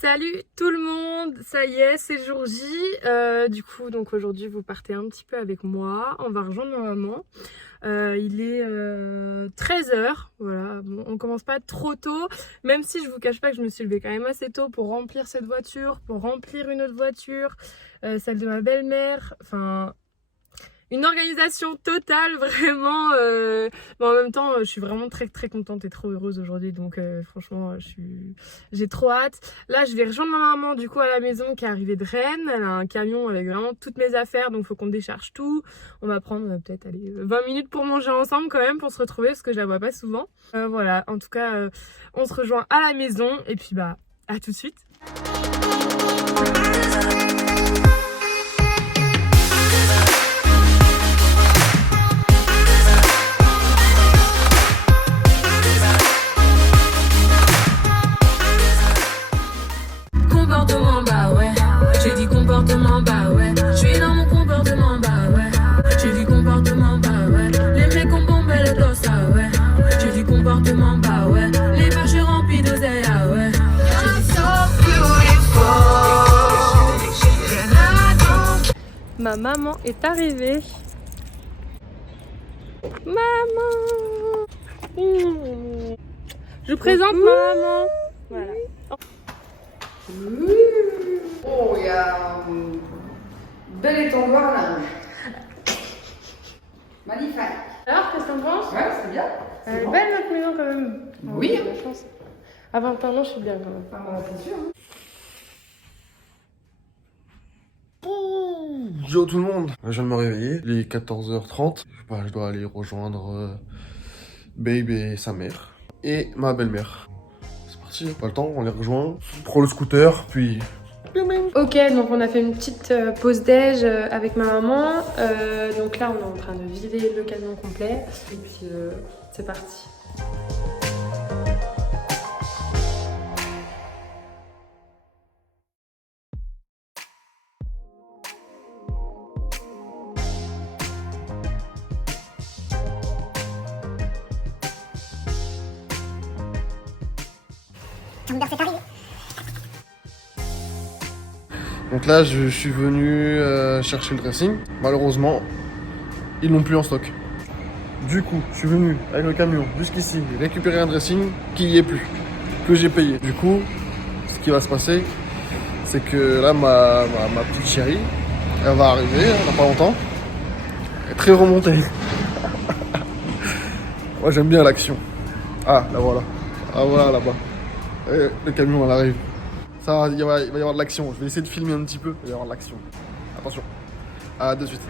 Salut tout le monde, ça y est, c'est jour J. Du coup, donc aujourd'hui, vous partez un petit peu avec moi. On va rejoindre ma maman. Il est 13h. Voilà, bon, on commence pas trop tôt, même si je vous cache pas que je me suis levée quand même assez tôt pour remplir cette voiture, pour remplir une autre voiture, celle de ma belle-mère. Enfin, une organisation totale, vraiment. Mais en même temps, je suis vraiment très contente et trop heureuse aujourd'hui. Donc franchement, j'ai trop hâte. Là, je vais rejoindre ma maman du coup à la maison qui est arrivée de Rennes. Elle a un camion avec vraiment toutes mes affaires, donc il faut qu'on décharge tout. On va prendre peut-être 20 minutes pour manger ensemble quand même, pour se retrouver, parce que je la vois pas souvent. Voilà, en tout cas, on se rejoint à la maison. Et puis bah, à tout de suite. Comportement, bah ouais. J'ai dit comportement, bah ouais. Je suis dans mon comportement, bah ouais. J'ai dit comportement, bah ouais. Les mecs ont bombé le dos, ah ouais. J'ai dit comportement, bah ouais. Les vaches remplies d'oseille, ah ouais. Ma maman est arrivée. Maman. Je vous présente ma maman. Voilà. Oh, il y a un bel étendoir là. Magnifique. Alors, qu'est-ce que t'en penses? Ouais, c'est bien. Elle est belle notre maison quand même. Oui. J'ai de la chance. À 20 ans, je suis bien quand même. Ah, bah, c'est sûr. Yo tout le monde, je viens de me réveiller, il est 14h30, je dois aller rejoindre Babe et sa mère, et ma belle-mère. C'est parti, pas le temps, on les rejoint, on prend le scooter, puis... Ok, donc on a fait une petite pause déj avec ma maman. Donc là, on est en train de vider le camion complet. Et puis, c'est parti. Donc là, je suis venu chercher le dressing, malheureusement, ils n'ont plus en stock. Du coup, je suis venu avec le camion jusqu'ici, récupérer un dressing qui n'y est plus, que j'ai payé. Du coup, ce qui va se passer, c'est que là, ma petite chérie, elle va arriver, dans pas longtemps. Elle est très remontée. Moi, j'aime bien l'action. Ah, la voilà. Ah, voilà, là-bas. Et le camion, elle arrive. Ça, il va y avoir de l'action. Je vais essayer de filmer un petit peu. Il va y avoir de l'action. Attention. À de suite.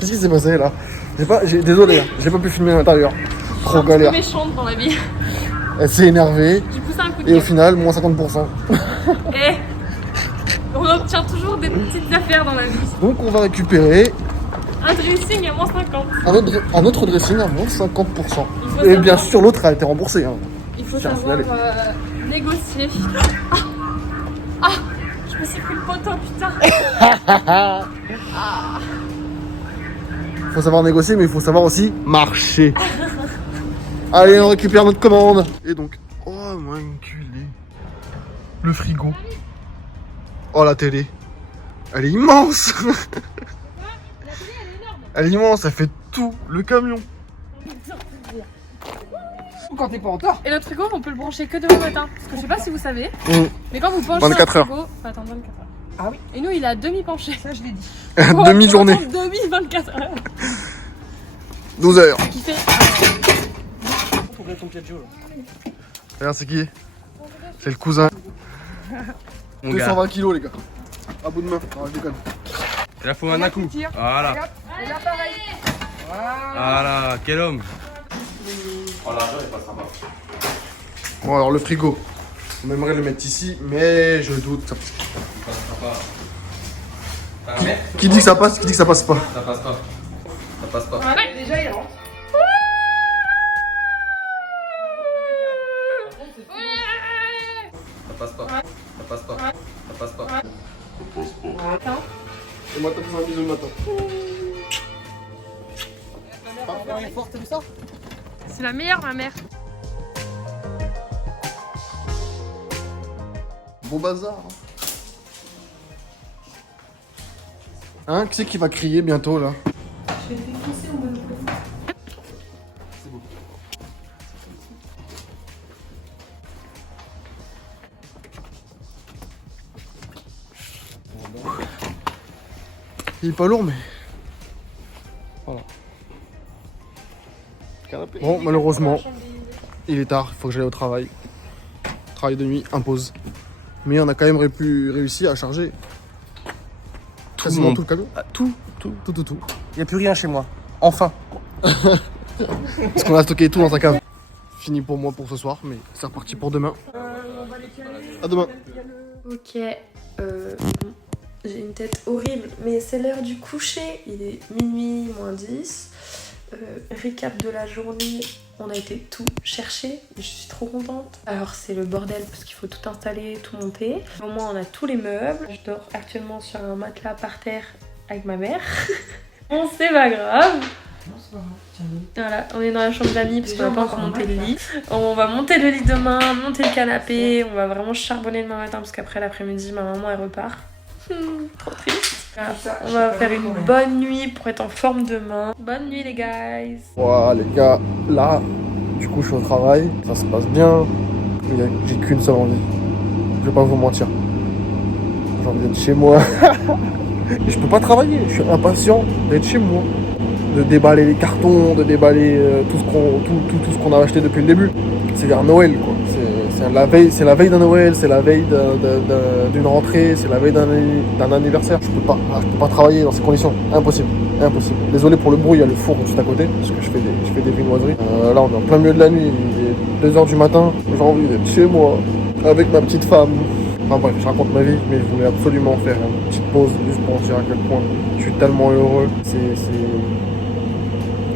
Qu'est-ce qui s'est passé là? Désolé, hein, j'ai pas pu filmer à l'intérieur. Trop galère. Je suis méchante dans la vie. Elle s'est énervée. J'ai poussé un coup de Et au gueule. final, moins 50%. Eh, on obtient toujours des petites affaires dans la vie. Donc on va récupérer Un dressing à moins 50. un autre dressing à moins 50%. Il faut Et savoir- bien sûr, l'autre a été remboursé. Hein. Il faut Tiens, savoir allez. négocier. Ah, je me suis pris le poteau, putain. Faut savoir négocier, mais il faut savoir aussi marcher. Allez, on récupère notre commande. Et donc, oh mon enculé. Le frigo. Oh la télé. Elle est immense. Elle est immense, elle fait tout le camion. Ou quand t'es pas en tort. Et notre frigo, on peut le brancher que demain matin. Parce que je sais pas si vous savez, mais quand vous penchez 24 un heures. frigo, faut attendre 24 heures. Ah oui, Et nous, il a demi-penché. ça je l'ai dit. Demi-journée. Demi-24 heures. 12 heures. Qui fait. Faut ton piaggio là. Regarde, c'est qui? C'est le cousin. 220 kilos, les gars. À bout de main. Non, je déconne. Et là, faut un coup. Voilà. Et là pareil. Voilà, quel homme. Oh, l'argent est pas sympa. Bon, alors le frigo. On aimerait le mettre ici, mais je doute. Ça passera pas. Ta mère, Qui dit que ça passe, qui dit que ça passe pas? ça passe pas. Ça passe pas. Déjà il rentre. Ça passe pas. Ça passe pas. Ça passe pas. Et moi, t'as fait un bisou le matin. Elle est forte, t'as vu ça? C'est la meilleure, ma mère. gros bazar. Hein, qui c'est qui va crier bientôt là? Je vais défoncer au Monopoly. Il est pas lourd mais... Voilà. Bon, malheureusement, il est tard, il faut que j'aille au travail. Travail de nuit impose. Mais on a quand même réussi à charger quasiment tout le camion. Ah, tout. Tout. Il n'y a plus rien chez moi. Enfin. Parce qu'on a stocké tout dans sa cave. Fini pour moi pour ce soir, mais c'est reparti pour demain. À demain. Ok, j'ai une tête horrible, mais c'est l'heure du coucher. Il est minuit moins 10. Récap de la journée, on a été tout chercher. Je suis trop contente. Alors c'est le bordel parce qu'il faut tout installer, tout monter. Au moins on a tous les meubles. Je dors actuellement sur un matelas par terre avec ma mère. Bon, c'est pas grave. Voilà, on est dans la chambre d'amis parce qu'on n'a pas encore monté le lit. On va monter le lit demain, monter le canapé. On va vraiment charbonner demain matin parce qu'après l'après-midi, ma maman elle repart. Trop triste. Voilà, on va faire une bonne nuit pour être en forme demain. Bonne nuit les guys. Voilà les gars, là, du coup je suis au travail, ça se passe bien. Mais j'ai qu'une seule envie. Je vais pas vous mentir. J'ai envie d'être chez moi. Et je peux pas travailler, je suis impatient d'être chez moi. De déballer les cartons, de déballer tout ce qu'on a acheté depuis le début. C'est vers Noël quoi. C'est la veille d'un Noël, c'est la veille d'une rentrée, c'est la veille d'un anniversaire. Je peux pas travailler dans ces conditions. Impossible. Désolé pour le bruit, il y a le four juste à côté, parce que je fais des viennoiseries. Là on est en plein milieu de la nuit, il est 2h du matin. J'ai envie d'être chez moi, avec ma petite femme. Enfin bref, je raconte ma vie, mais je voulais absolument faire une petite pause juste pour dire à quel point je suis tellement heureux.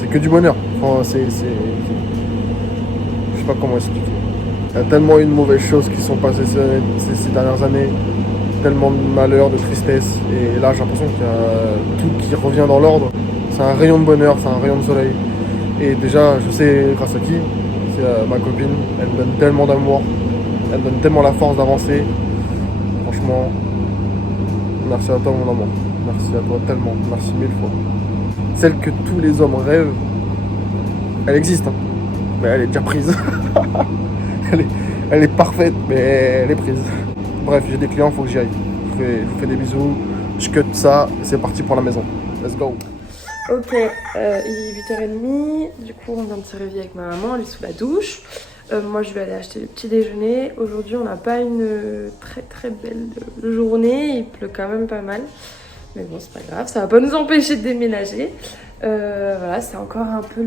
C'est que du bonheur. Enfin, je sais pas comment expliquer. Il y a tellement eu de mauvaises choses qui sont passées ces dernières années, tellement de malheur, de tristesse, et là j'ai l'impression qu'il y a tout qui revient dans l'ordre. C'est un rayon de bonheur, c'est un rayon de soleil. Et déjà, je sais grâce à qui, c'est à ma copine, elle me donne tellement d'amour, elle me donne tellement la force d'avancer. Franchement, merci à toi mon amour, merci à toi tellement, merci 1000 fois. Celle que tous les hommes rêvent, elle existe, hein, mais elle est déjà prise. elle est parfaite, mais elle est prise. Bref, j'ai des clients, faut que j'y aille. Je vous fais des bisous, je cut ça, et c'est parti pour la maison. Let's go. Ok, il est 8h30. Du coup, on vient de se réveiller avec ma maman, elle est sous la douche. Moi, je vais aller acheter le petit déjeuner. Aujourd'hui, on n'a pas une très belle journée. Il pleut quand même pas mal. Mais bon, c'est pas grave, ça va pas nous empêcher de déménager. Voilà, c'est encore un peu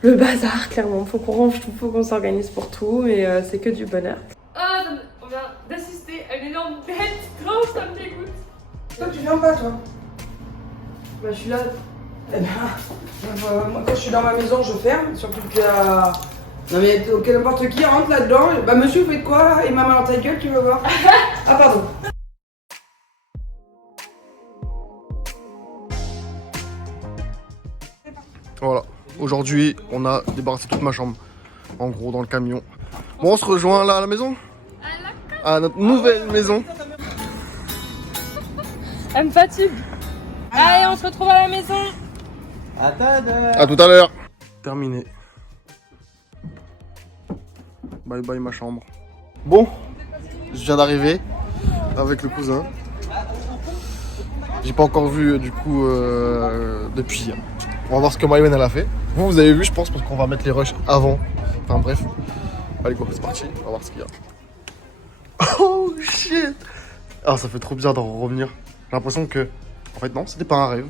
le bazar, clairement. Faut qu'on range tout, faut qu'on s'organise pour tout. Mais c'est que du bonheur. Ah, on vient d'assister à une énorme bête. Oh, ça me dégoûte. Toi, tu viens pas, toi? Bah, je suis là. Eh ben, moi, quand je suis dans ma maison, je ferme. Surtout que non, mais que n'importe qui rentre là-dedans. Bah, monsieur, vous faites quoi là? Et maman dans ta gueule, tu veux voir? Ah, pardon. Voilà, aujourd'hui, on a débarrassé toute ma chambre. En gros, dans le camion. Bon, on se rejoint là à la maison? À notre nouvelle maison. Elle me fatigue. Allez, on se retrouve à la maison. À tout à l'heure. Terminé. Bye bye ma chambre. Bon, je viens d'arriver avec le cousin. J'ai pas encore vu du coup depuis. On va voir ce que Maïwen elle a fait. Vous avez vu je pense parce qu'on va mettre les rushs avant. Enfin bref. Allez go, c'est parti. On va voir ce qu'il y a. Oh shit. Ah ça fait trop bizarre d'en revenir. J'ai l'impression que... En fait non, c'était pas un rêve.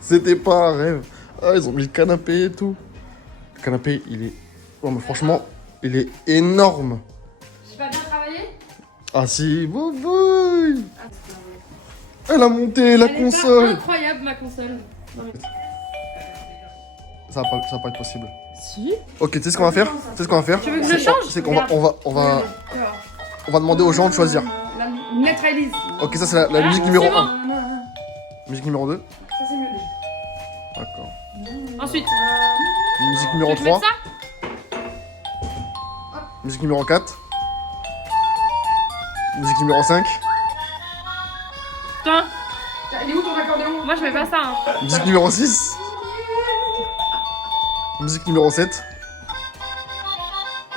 C'était pas un rêve. Ah ils ont mis le canapé et tout. Le canapé il est... Oh mais franchement, il est énorme. J'ai pas bien travaillé? Ah si, boy. Elle a monté la console. Elle est incroyable ma console. Non, mais... Ça va pas être possible. Si. Ok, tu sais ce qu'on va faire? Tu sais ce qu'on va faire? Tu veux que je change? C'est qu'on va demander aux gens de choisir. La neutralise. Ok, ça c'est la musique numéro c'est bon. 1. Musique numéro 2. Ça c'est mieux déjà. D'accord. Ensuite. Musique numéro Tu veux 3. mettre ça? Musique numéro 4. Musique numéro 5. Putain, Il est où ton accordéon? moi je mets pas ça. Hein. Musique numéro 6. Musique numéro 7.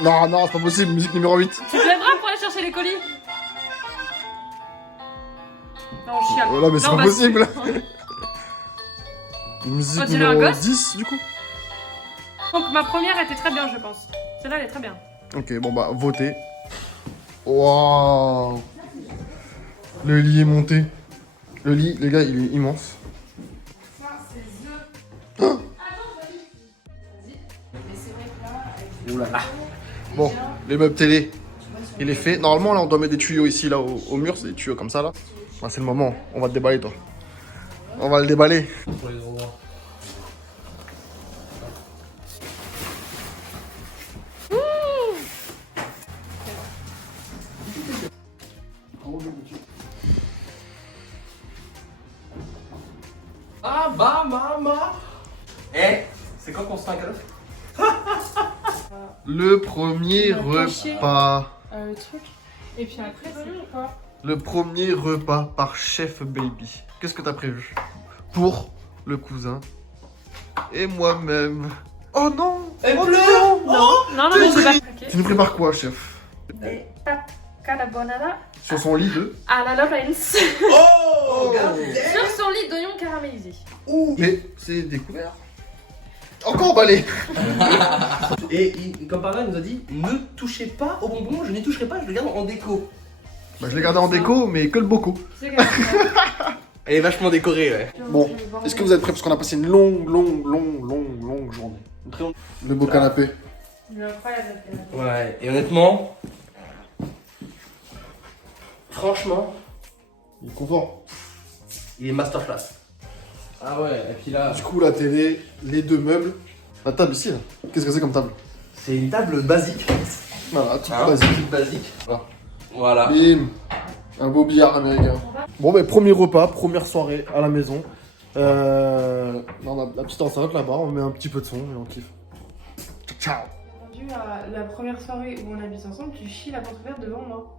Non, non, c'est pas possible. Musique numéro 8. Tu te lèveras pour aller chercher les colis? Non, je chiale. Là, mais c'est Non, pas bah, possible. Musique Oh, tu l'as un numéro gosse 10, du coup. Donc ma première était très bien, je pense. Celle-là, elle est très bien. Ok, bon bah, votez. Waouh. Le lit est monté. Le lit, les gars, il est immense. Bon, les meubles télé, il est fait. Normalement, là, on doit mettre des tuyaux ici, là, au mur. C'est des tuyaux comme ça, là. Ah, c'est le moment. On va le déballer, toi. On va le déballer. Ah bah maman. Eh, c'est quand qu'on se fait un cadeau? Le premier On a caché. repas. Le truc. Et puis après, c'est quoi? Le premier repas par Chef Baby. Qu'est-ce que t'as prévu pour le cousin et moi-même? Oh non! Elle Oh pleure. Non, non, mais je vais pas. Tu nous prépares quoi, chef? Des pâtes carbonara Sur son lit de... à la Lawrence. Oh, Sur son lit d'oignons caramélisés. Mais c'est découvert. Encore emballé. Et comme par là, il nous a dit ne touchez pas au bonbon, je n'y toucherai pas, je le garde en déco. Bah, je l'ai gardé en déco, mais que le boco. Tu sais qu'elle Elle est vachement décorée, ouais. Bon, est-ce que vous êtes prêts? Parce qu'on a passé une longue journée. Une très longue- Le beau canapé. Ouais, et honnêtement, franchement, Il est confort. il est masterclass. Ah ouais, et puis là, Du coup, la télé, les deux meubles. La table ici, là. Qu'est-ce que c'est comme table? c'est une table basique. Voilà, toute Hein, basique. toute basique. Voilà. Voilà. Bim. Un beau billard américain. Bon, ben, premier repas, première soirée à la maison. On a la petite enceinte là-bas, on met un petit peu de son et on kiffe. Ciao. rendu à la première soirée où on habite ensemble, tu chies la porte ouverte devant moi.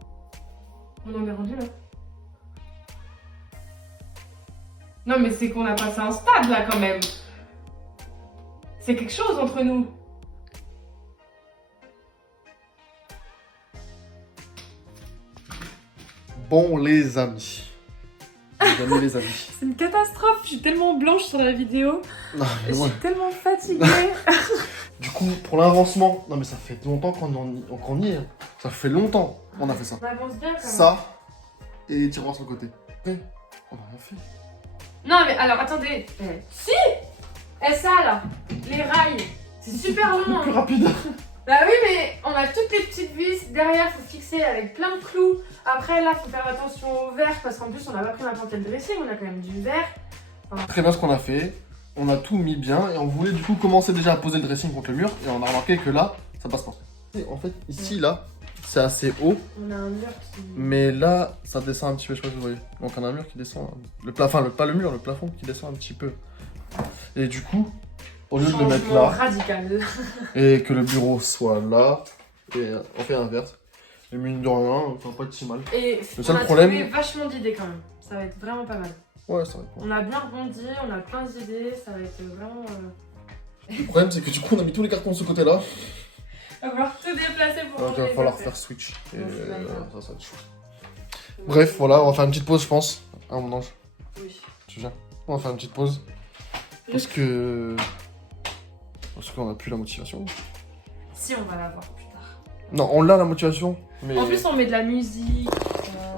On en est rendu là. Non mais c'est qu'on a passé un stade là quand même. C'est quelque chose entre nous. Bon, les amis. Les amis. C'est une catastrophe, je suis tellement blanche sur la vidéo. Non, mais Je ouais. suis tellement fatiguée. Du coup, pour l'avancement, non mais ça fait longtemps qu'on y est. Ça fait longtemps qu'on a fait ça. On avance bien quand même. Ça et les tiroirs sur le côté. Ouais, on a rien fait. Non mais alors attendez. Si. Et ça là, les rails, c'est super long. Plus hein. rapide. Bah oui mais on a toutes les petites vis derrière, faut fixer avec plein de clous. Après là faut faire attention au verre parce qu'en plus on n'a pas pris n'importe quel dressing, on a quand même du verre. Très bien ce qu'on a fait. On a tout mis bien et on voulait du coup commencer déjà à poser le dressing contre le mur et on a remarqué que là, ça passe pas. Et en fait, ici, là, c'est assez haut, On a un mur qui... mais là, ça descend un petit peu, je sais pas si vous voyez. Donc on a un mur qui descend, le plafond, pas le mur, le plafond qui descend un petit peu. Et du coup, au lieu de le mettre Changement là radical. et que le bureau soit là, et on fait l'inverse. Et mine de rien, ça va pas être si mal. Et Le on seul a problème- trouvé vachement d'idées quand même. Ça va être vraiment pas mal. Ouais, ça va être bon. On a bien rebondi, on a plein d'idées, ça va être vraiment... Le problème, c'est que du coup, on a mis tous les cartons de ce côté-là. Il va falloir tout déplacer pour Donc ranger il va les falloir affaires. faire switch. Et Ouais, c'est pas grave. ça va être chaud. Bref, voilà, on va faire une petite pause, je pense. Ah, mon ange, Oui. tu viens. On va faire une petite pause. Parce que. Parce qu'on a plus la motivation. Si, on va la voir plus tard. Non, on a la motivation, mais. En plus, on met de la musique.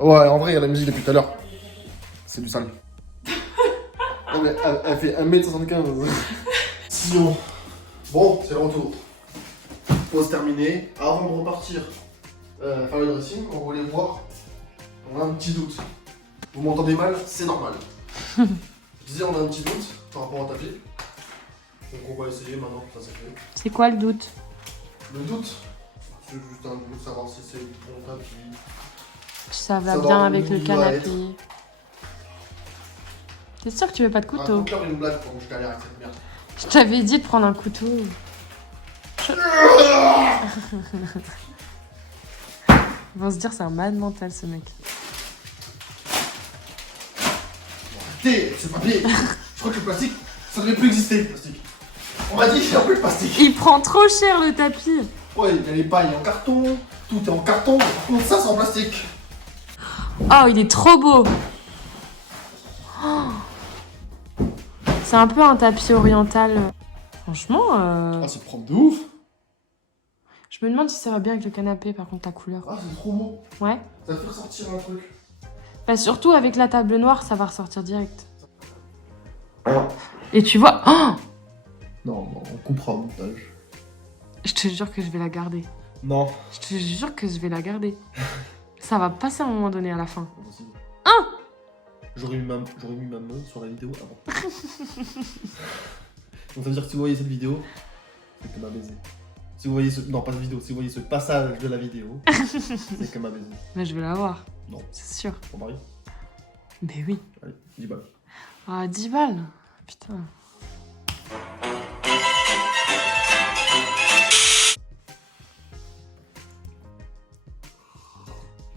Ouais, en vrai, il y a la musique depuis tout à l'heure. C'est du sale. Non, mais elle fait 1m75. Sion. Bon, c'est le retour. Pause terminée. Avant de repartir faire le dressing, on voulait voir. On a un petit doute. Vous m'entendez mal, c'est normal. Je disais, on a un petit doute par rapport au tapis. Donc on va essayer maintenant, ça c'est fait. C'est quoi le doute? Le doute, c'est juste un doute, savoir si c'est le bon tapis. Ça va Ça va, bien on avec le y va canapé. être. T'es sûr que tu veux pas de couteau? Encore une blague pour que je galère avec cette merde. Je t'avais dit de prendre un couteau. Ils vont se dire c'est un malade mental ce mec. Arrêtez, ce papier. Je crois que le plastique, ça devrait plus exister, le plastique. On m'a dit qu'il n'y a plus de plastique. Il prend trop cher le tapis. Ouais, il y a les pailles en carton, tout est en carton, par contre ça c'est en plastique. Oh, il est trop beau. Oh. C'est un peu un tapis oriental. Franchement, Ah, c'est propre de ouf. je me demande si ça va bien avec le canapé, par contre, ta couleur. Ah, c'est trop beau. Ouais. Ça fait ressortir un truc. Bah, surtout avec la table noire, ça va ressortir direct. Et tu vois... Oh, Non, on coupera au montage. je te jure que je vais la garder. Non. Je te jure que je vais la garder. Ça va passer à un moment donné à la fin. Impossible. Ah, J'aurais mis ma main sur la vidéo avant. Donc ça veut dire que si vous voyez cette vidéo, c'est que m'a baisé. Si vous voyez ce... Non, pas cette vidéo. Si vous voyez ce passage de la vidéo, c'est que m'a baisé. mais je vais la voir. Non. C'est sûr. Ton mari? Mais oui. Allez, 10 balles. Ah, 10 balles. Putain.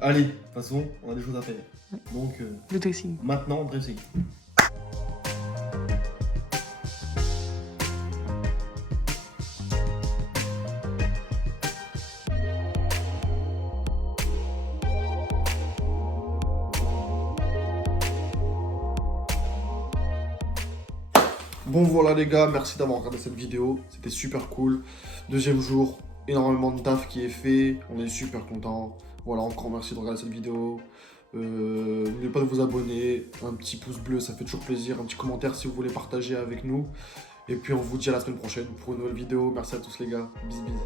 Allez, de toute façon, on a des choses à faire. Ouais. Donc, Le dressing. maintenant, dressing. Bon voilà les gars, merci d'avoir regardé cette vidéo, c'était super cool. Deuxième jour, énormément de taf qui est fait, on est super contents. Voilà, encore merci de regarder cette vidéo. N'oubliez pas de vous abonner, un petit pouce bleu, ça fait toujours plaisir, un petit commentaire si vous voulez partager avec nous. Et puis on vous dit à la semaine prochaine pour une nouvelle vidéo. Merci à tous les gars, bisous bisous.